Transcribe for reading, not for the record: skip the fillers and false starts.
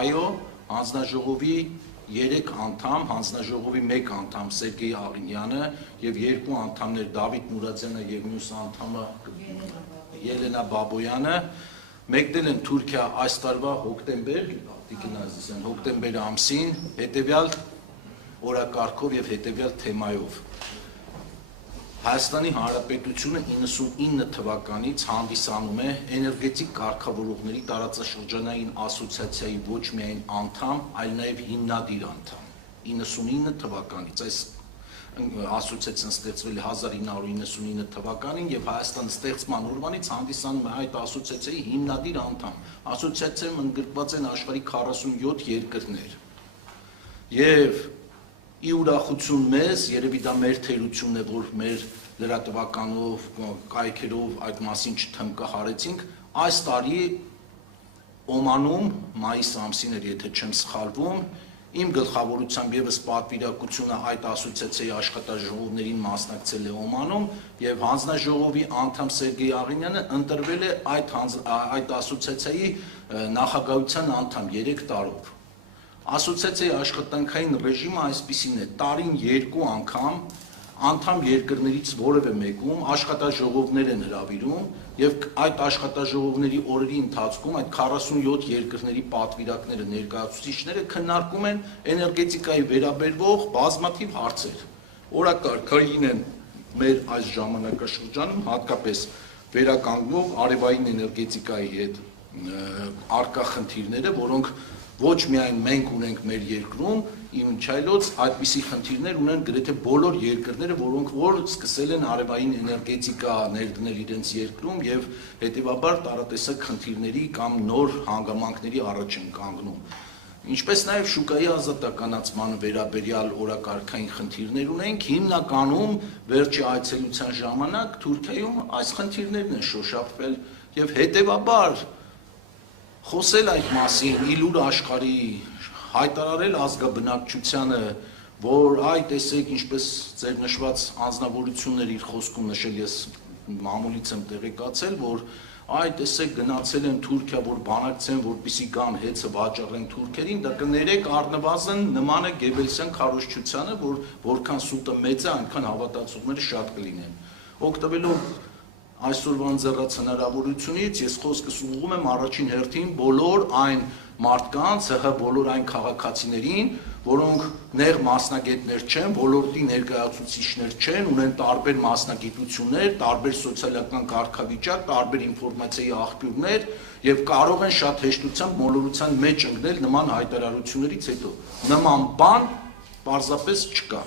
այո, հանձնաժողովի 3 անդամ, հանձնաժողովի 1 անդամ Սերգեյ Աղինյանը եւ 2 անդամներ Դավիթ Մուրադյանը եւ մյուս անդամը Ելենա Բաբոյանը մեկնել են Թուրքիա այս տարվա հոկտեմբեր ամսին հետեւյալ օրակարգով եւ հետեւյալ թեմայով Հայաստանի Հանրապետությունը 99 թվականից հանդիսանում է էներգետիկ կարգավորողների տարածաշրջանային ասոցիացիայի ոչ միայն անդամ, այլ նաև հիմնադիր անդամ 99 թվականից այս ասոցիացիան ստեղծվել է 1999 թվականին եւ Հայաստան ստեղծման օրվանից հանդիսանում է այդ ասոցիացիայի հիմնադիր անդամ ասոցիացիայում ընդգրկված են աշխարհի 47 երկրներ եւ ի ուրախություն մեզ, երևի դա մեր թերությունն է, որ մեր լրատվականով, կայքերով այդ մասին չթմկահարեցինք, այս տարի Օմանում, մայիս ամսին էր, եթե չեմ սխալվում, իմ գլխավորությամբ եւս պատվիրակությունը այդ ասոցիացիայի աշխատաժողովներին մասնակցել է Օմանում եւ հանձնաժողովի անդամ Սերգեյ Աղինյանը ընտրվել է այդ ասոցիացիայի նախագահության անդամ 3 տարով Ասոցիացիայի աշխատանքային ռեժիմը այսպիսին է տարին 2 անգամ անդամ երկրներից որևէ մեկում աշխատաժողովներ են հրավիրում եւ այդ աշխատաժողովների օրերի ընթացքում այդ 47 երկրների պատվիրակները ներկայացուցիչները քննարկում են էներգետիկայի վերաբերվող բազմաթիվ հարցեր օրակարգային են մեր այս ժամանակաշրջանում հատկապես վերականգնող արևային էներգետիկայի հետ արկա խնդիրները որոնք ոչ միայն մենք ունենք մեր երկրում, իմիջիայլոց այդպիսի խնդիրներ ունեն գրեթե բոլոր երկրները, որոնք որ սկսել են արևային էներգետիկա ներդնել իրենց երկրում եւ հետեւաբար տարատեսակ խնդիրների կամ նոր հանգամանքների առաջ են կանգնում։ Ինչպես նաեւ շուկայի ազատականացման վերաբերյալ օրակարգային խնդիրներ ունենք, հիմնականում վերջի այցելության ժամանակ Թուրքիայում այս խնդիրներն են շոշափվել եւ հետեւաբար Խոսել այդ մասին, իլուր աշխարհի հայտարարել ազգաբնակչությանը, որ այ տեսեք ինչպես ձեր նշված անձնավորություններ իր խոսքում նշել ես մամուլից եմ տեղեկացել, որ այ տեսեք գնացել են Թուրքիա, որ բանակցեն, որպեսզի գան հեծը վաճառեն թուրքերին, դա կներեք առնվազն նման է Գեբելսյան քարոզչությանը, որ որքան սուտը մեծ է, այնքան հավատացողները շատ կլինեն։ Օգտվելով Այսօրվա ընձեռած հնարավորությունից ես խոսքս ուղղում եմ առաջին հերթին բոլոր այն մարդկանց, բոլոր այն քաղաքացիներին, որոնք նեղ մասնագետներ չեն, ոլորտի ներկայացուցիչներ չեն, ունեն տարբեր մասնագիտություններ, տարբեր սոցիալական կարգավիճակ, տարբեր ինֆորմացիայի աղբյուրներ եւ կարող են շատ հեշտությամբ մոլորության մեջ ընկնել նման հայտարարություններից հետո։ Նման բան պարզապես չկա։